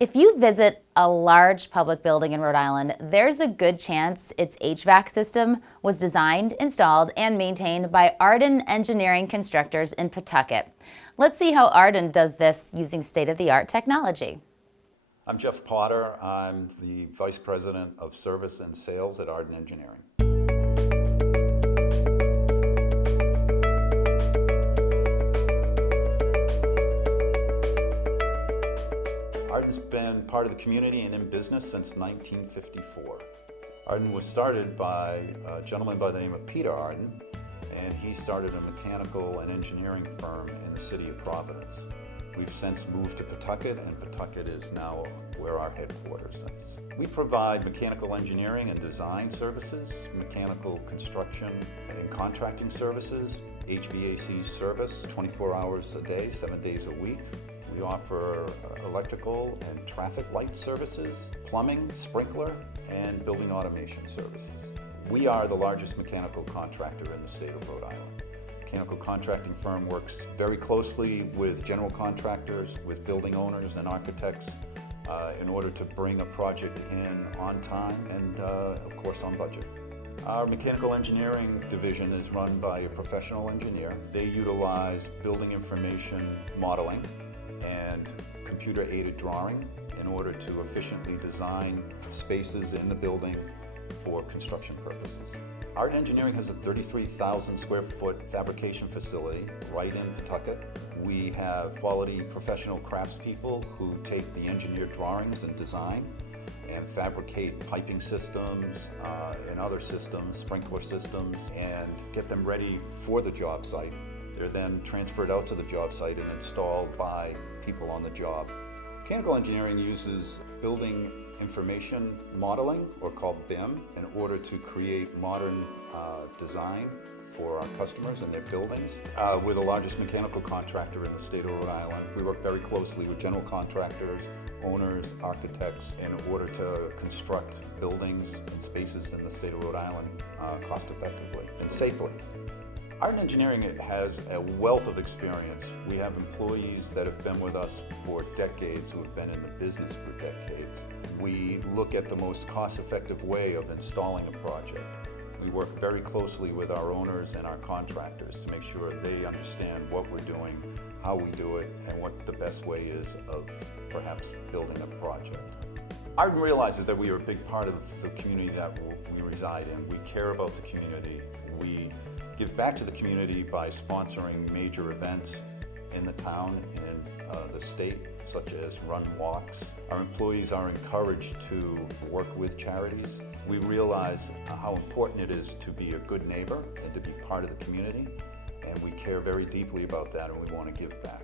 If you visit a large public building in Rhode Island, there's a good chance its HVAC system was designed, installed, and maintained by Arden Engineering Constructors in Pawtucket. Let's see how Arden does this using state-of-the-art technology. I'm Jeff Potter. I'm the Vice President of Service and Sales at Arden Engineering. Arden's been part of the community and in business since 1954. Arden was started by a gentleman by the name of Peter Arden, and he started a mechanical and engineering firm in the city of Providence. We've since moved to Pawtucket, and Pawtucket is now where our headquarters is. We provide mechanical engineering and design services, mechanical construction and contracting services, HVAC service 24 hours a day, 7 days a week. We offer electrical and traffic light services, plumbing, sprinkler, and building automation services. We are the largest mechanical contractor in the state of Rhode Island. Mechanical contracting firm works very closely with general contractors, with building owners and architects in order to bring a project in on time and, of course, on budget. Our mechanical engineering division is run by a professional engineer. They utilize building information modeling and computer-aided drawing in order to efficiently design spaces in the building for construction purposes. Arden Engineering has a 33,000 square foot fabrication facility right in Pawtucket. We have quality professional craftspeople who take the engineered drawings and design and fabricate piping systems and other systems, sprinkler systems, and get them ready for the job site. They're then transferred out to the job site and installed by people on the job. Mechanical engineering uses building information modeling, or called BIM, in order to create modern design for our customers and their buildings. We're the largest mechanical contractor in the state of Rhode Island. We work very closely with general contractors, owners, architects, in order to construct buildings and spaces in the state of Rhode Island cost effectively and safely. Arden Engineering has a wealth of experience. We have employees that have been with us for decades, who have been in the business for decades. We look at the most cost-effective way of installing a project. We work very closely with our owners and our contractors to make sure they understand what we're doing, how we do it, and what the best way is of perhaps building a project. Arden realizes that we are a big part of the community that we reside in. We care about the community. We give back to the community by sponsoring major events in the town and the state, such as run walks. Our employees are encouraged to work with charities. We realize how important it is to be a good neighbor and to be part of the community, and we care very deeply about that, and we want to give back.